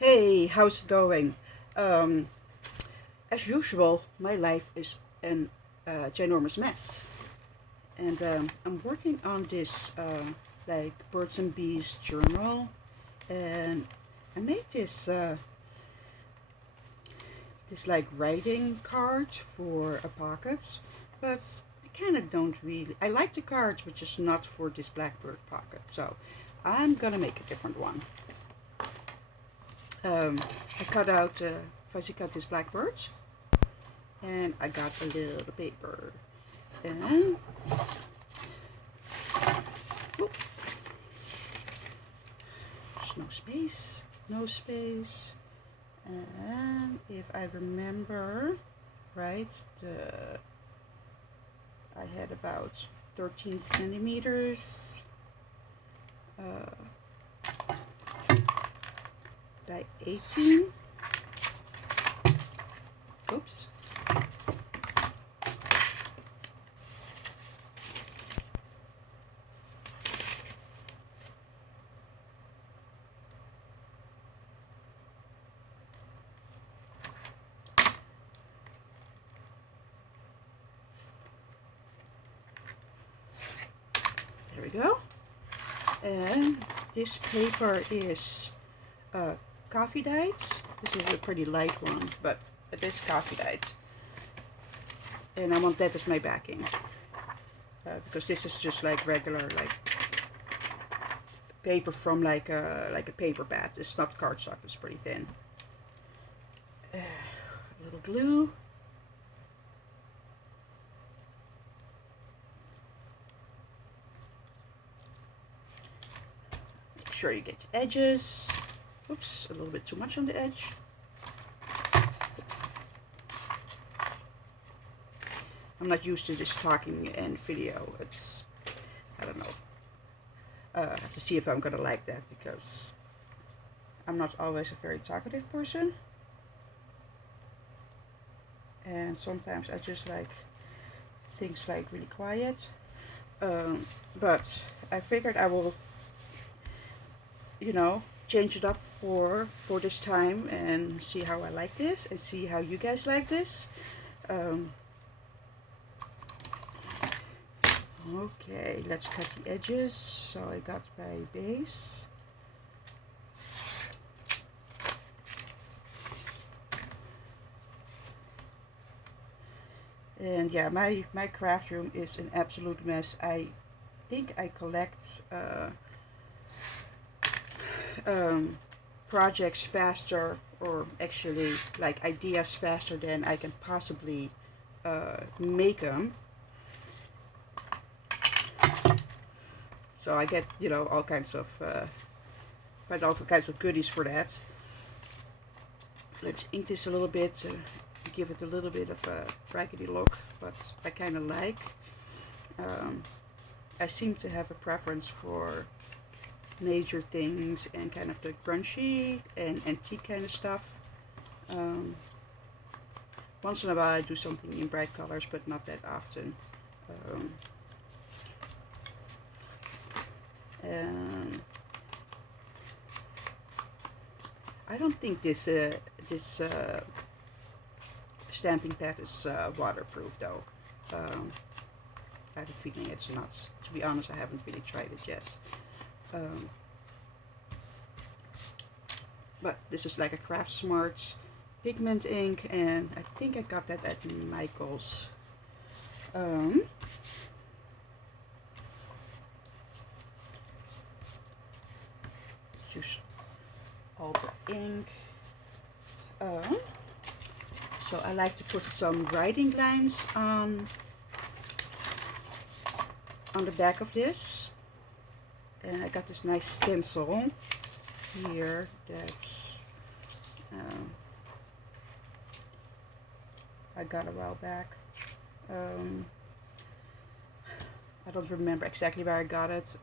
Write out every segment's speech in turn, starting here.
Hey, how's it going? Um, as usual, my life is an ginormous mess, and I'm working on this like birds and bees journal, and I made this like writing card for a pocket, but I kind of don't really. I like the cards, but just not for this blackbird pocket. So I'm gonna make a different one. Um, I cut out fuzzy cut this blackbird and I got a little paper. And whoop, there's no space, no space. And if I remember right, I had about 13 centimeters uh, by 18. Oops. There we go. And this paper is uh, coffee dyed. This is a pretty light one, but it is coffee dyed. And I want that as my backing. Because this is just like regular like paper from like a paper bat. It's not cardstock, it's pretty thin. A little glue. Make sure you get the edges. Oops, a little bit too much on the edge. I'm not used to this talking and video. It's, I don't know. I have to see if I'm gonna like that because I'm not always a very talkative person. And sometimes I just like things like really quiet. But I figured I will, change it up for this time and see how I like this and see how you guys like this. Um, okay, let's cut the edges. So I got my base. And yeah, my craft room is an absolute mess. I think I collect um, projects faster, or actually like ideas faster than I can possibly make them. So I get all kinds of find all kinds of goodies for that. Let's ink this a little bit to give it a little bit of a raggedy look, but I kind of like. Um, I seem to have a preference for major things and kind of the grungy and antique kind of stuff. Um, Once in a while I do something in bright colors, but not that often. Um, and I don't think this stamping pad is waterproof though. Um, I have a feeling it's not. To be honest, I haven't really tried it yet. Um, but this is like a Craft Smart pigment ink, and I think I got that at Michael's. Um, Just all the ink. So I like to put some writing lines on the back of this, and I got this nice stencil here that's I got a while back. I don't remember exactly where I got it.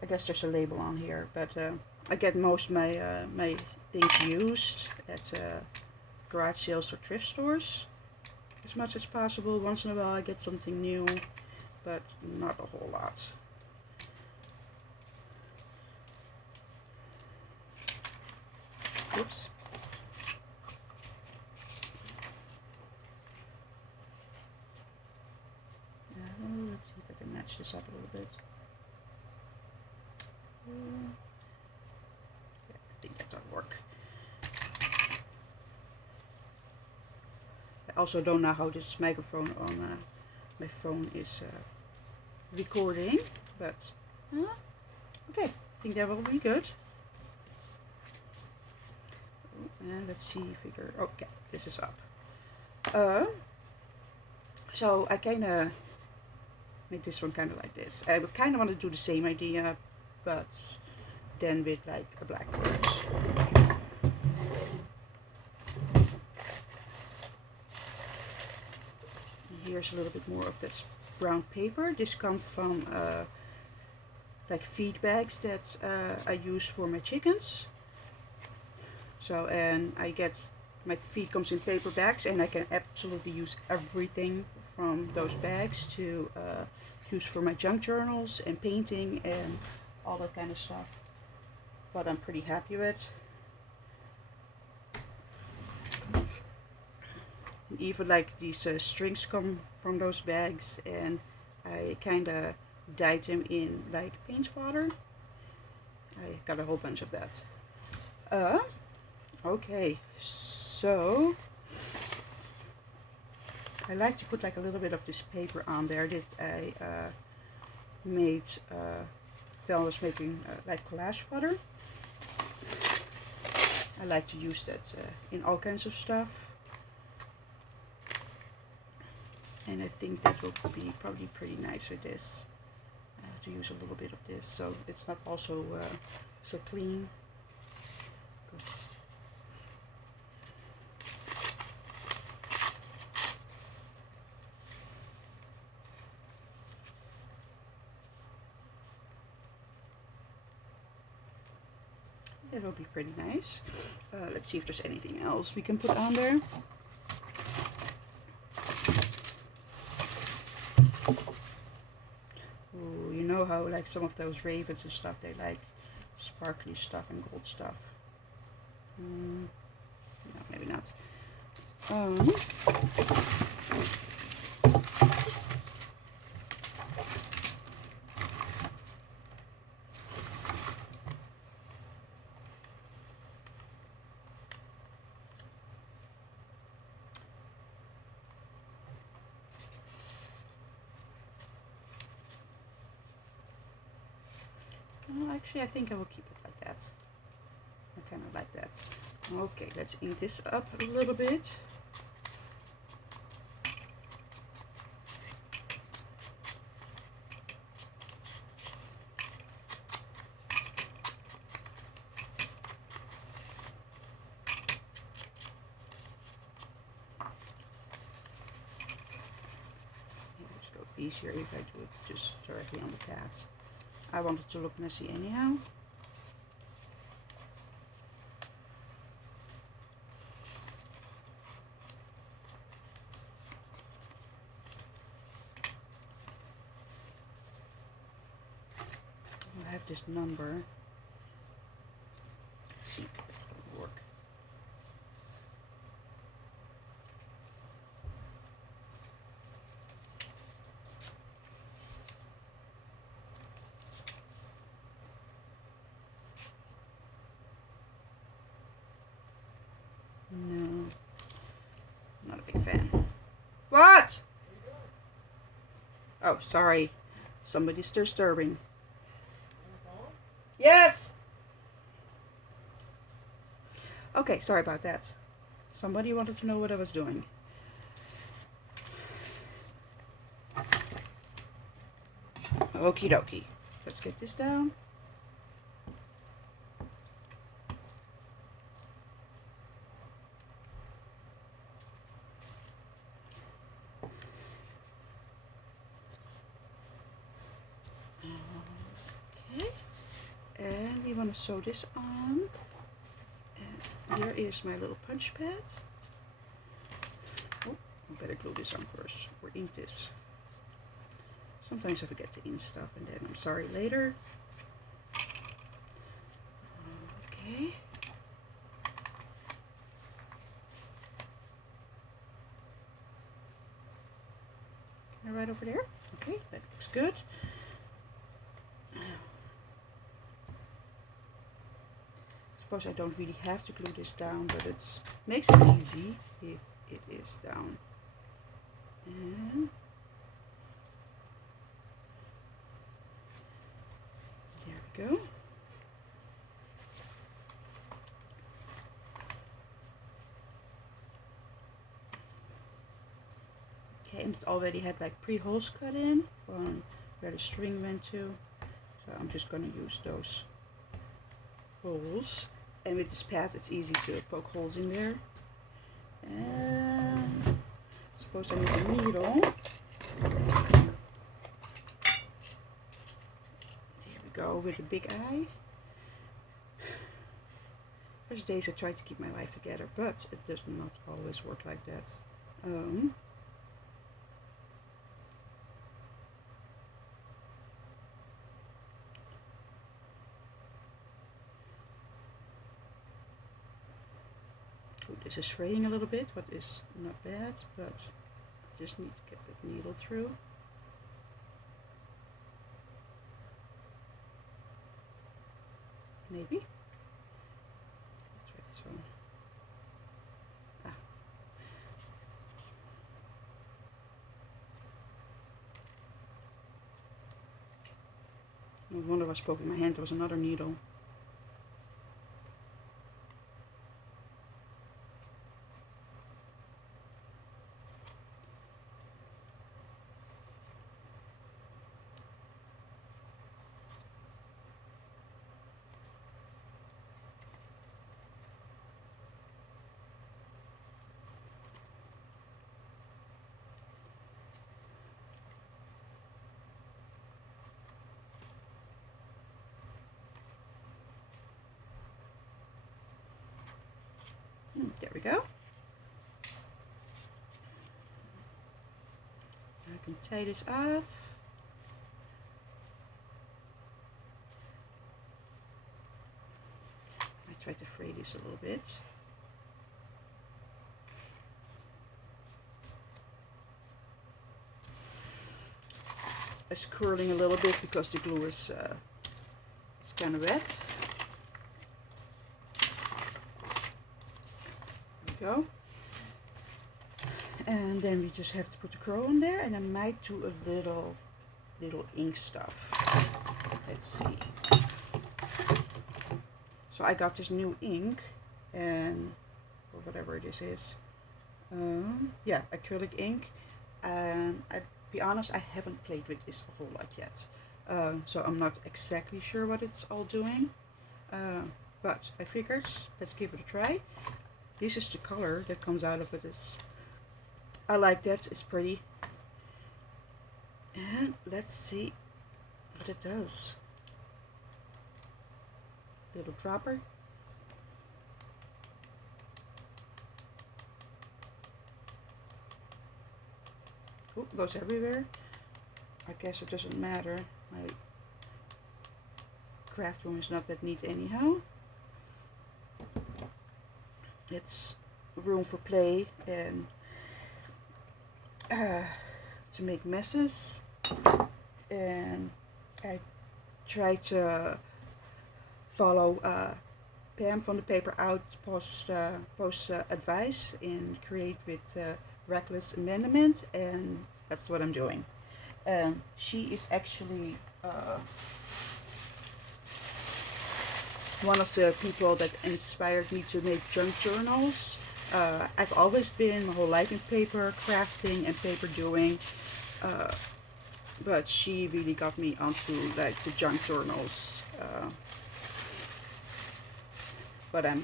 I guess there's a label on here, but I get most of my things used at garage sales or thrift stores as much as possible. Once in a while I get something new, but not a whole lot. Oops. Let's see if I can match this up a little bit. Yeah, I think that's gonna work. I also don't know how this microphone on my phone is recording, but okay, I think that will be good. And let's see if we can. Okay, this is up. So I kind of made this one kind of like this. I kind of want to do the same idea, but then with like a black birch. Here's a little bit more of this brown paper. This comes from like feed bags that I use for my chickens. So, and I get, my feed comes in paper bags, and I can absolutely use everything from those bags to use for my junk journals and painting and all that kind of stuff. But I'm pretty happy with. Even like these strings come from those bags, and I kind of dyed them in like paint water. I got a whole bunch of that. Okay, so I like to put like a little bit of this paper on there that I made while I was making like collage fodder. I like to use that in all kinds of stuff, and I think that will be probably pretty nice with this. I have to use a little bit of this so it's not also so clean. Because that will be pretty nice. Let's see if there's anything else we can put on there. Ooh, you know how like some of those ravens and stuff, they like sparkly stuff and gold stuff. No, maybe not. Well, actually, I think I will keep it like that. I kind of like that. Okay, let's ink this up a little bit. It's go easier if I do it just directly on the pads. I want it to look messy anyhow. I have this number. Let's see if it's going to work. No, not a big fan. What? Oh, sorry. Somebody's disturbing. Yes! Okay, sorry about that. Somebody wanted to know what I was doing. Okie dokie. Let's get this down. Okay. And we want to sew this on. And here is my little punch pad. Oh, I better glue this on first, or ink this. Sometimes I forget to ink stuff and then I'm sorry later. Okay. right over there. Okay, that looks good. Suppose I don't really have to glue this down, but it makes it easy if it is down. And there we go. Okay, and it already had like pre-holes cut in from where the string went to. So I'm just going to use those holes. And with this pad it's easy to poke holes in there. And suppose I need a needle. There we go, with a big eye. There's days I try to keep my life together, but it does not always work like that. This is fraying a little bit, but is not bad, but I just need to get the needle through. Maybe. Let's try this one. Ah. No wonder I was poking my hand, there was another needle. There we go. I can tie this off. I try to fray this a little bit. It's curling a little bit because the glue is it's kind of wet. There we go. And then we just have to put the crow on there, and I might do a little ink stuff. Let's see. So I got this new ink, and or whatever this is. Yeah, acrylic ink. And I'll be honest, I haven't played with this a whole lot yet. So I'm not exactly sure what it's all doing. But I figured, let's give it a try. This is the color that comes out of it. I like that, it's pretty. And let's see what it does. Little dropper. Oh, it goes everywhere. I guess it doesn't matter. My craft room is not that neat anyhow. It's room for play and to make messes, and I try to follow Pam from the Paper Out post advice and create with Reckless Amendment, and that's what I'm doing. She is actually one of the people that inspired me to make junk journals. I've always been my whole life in paper crafting and paper doing, but she really got me onto like the junk journals. But I'm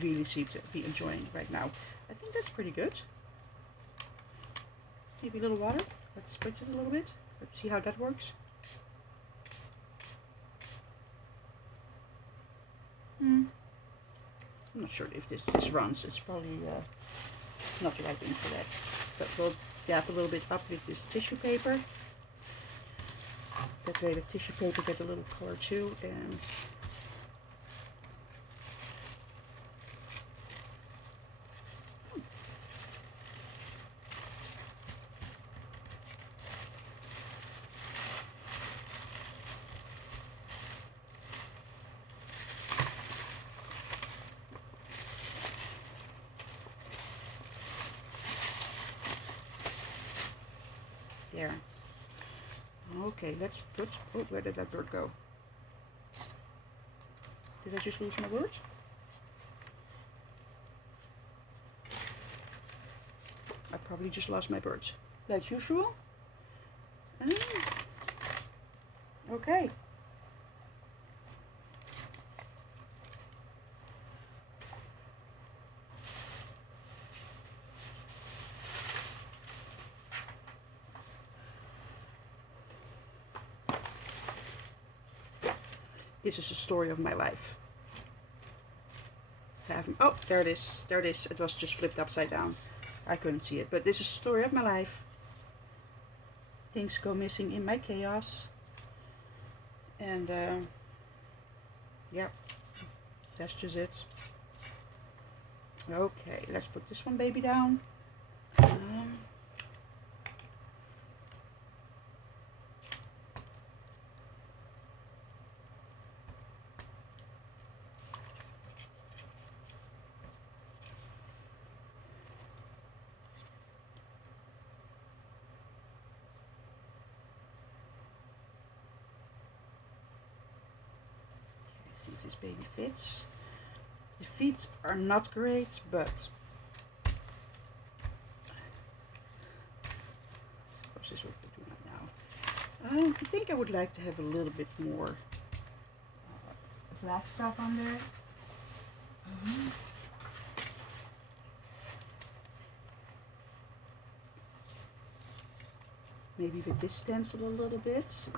really seem to be enjoying it right now. I think that's pretty good. Maybe a little water. Let's spritz it a little bit. Let's see how that works. I'm not sure if this runs. It's probably not the right thing for that. But we'll dab a little bit up with this tissue paper. That way the tissue paper gets a little color too. And Okay, let's put, oh, where did that bird go? Did I just lose my bird? I probably just lost my birds, like usual. Okay. This is the story of my life. Oh, there it is. There it is. It was just flipped upside down. I couldn't see it, but this is the story of my life. Things go missing in my chaos. And yeah, that's just it. Okay, let's put this one baby down. See if this baby fits. The feet are not great, but suppose this is what we're doing right now. I think I would like to have a little bit more black stuff on there. Maybe with this stencil a little bit.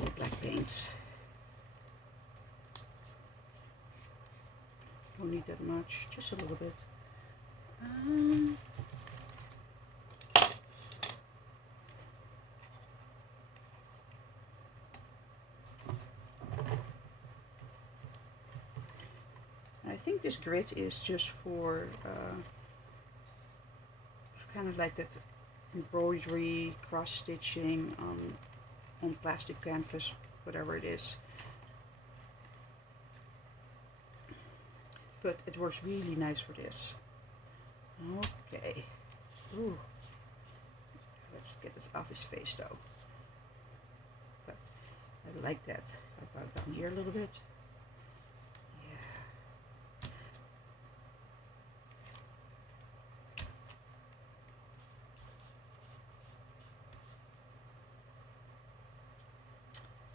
Okay, black paints. Don't need that much, just a little bit. I think this grit is just for kind of like that embroidery, cross stitching on plastic canvas, whatever it is. But it works really nice for this. Okay. Ooh. Let's get this off his face though. But I like that. I brought it down here a little bit.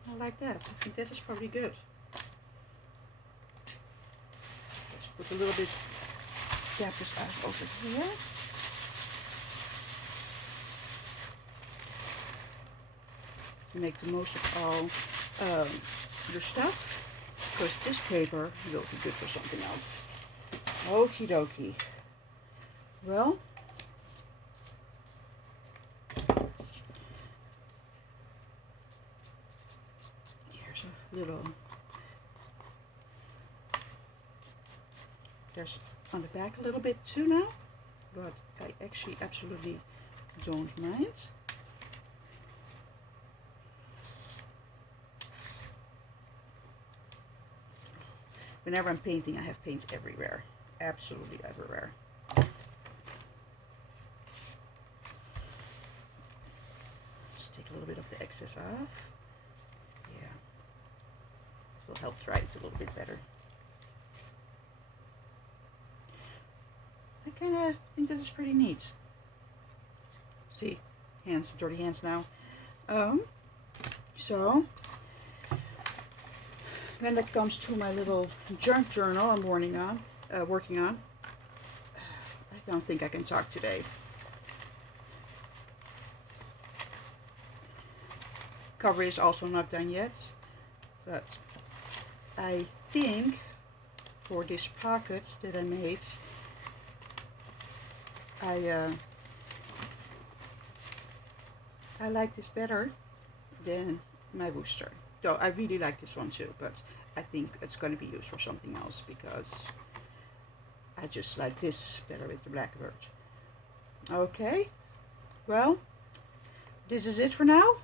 I like that. I think this is probably good. Let's put a little bit, tap this out over here. Make the most of all your stuff, because this paper will be good for something else. Okie dokie. Well, little, there's on the back a little bit too now, but I actually absolutely don't mind. Whenever I'm painting, I have paint everywhere, absolutely everywhere. Just take a little bit of the excess off. Will help dry it a little bit better. I kind of think this is pretty neat. See, hands, dirty hands now. So when that comes to my little junk journal I'm working on, I don't think I can talk today. Cover is also not done yet, but I think for this pocket that I made, I like this better than my Wooster. Though I really like this one too, but I think it's going to be used for something else because I just like this better with the Blackbird. Okay, well, this is it for now.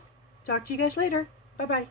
Talk to you guys later. Bye bye.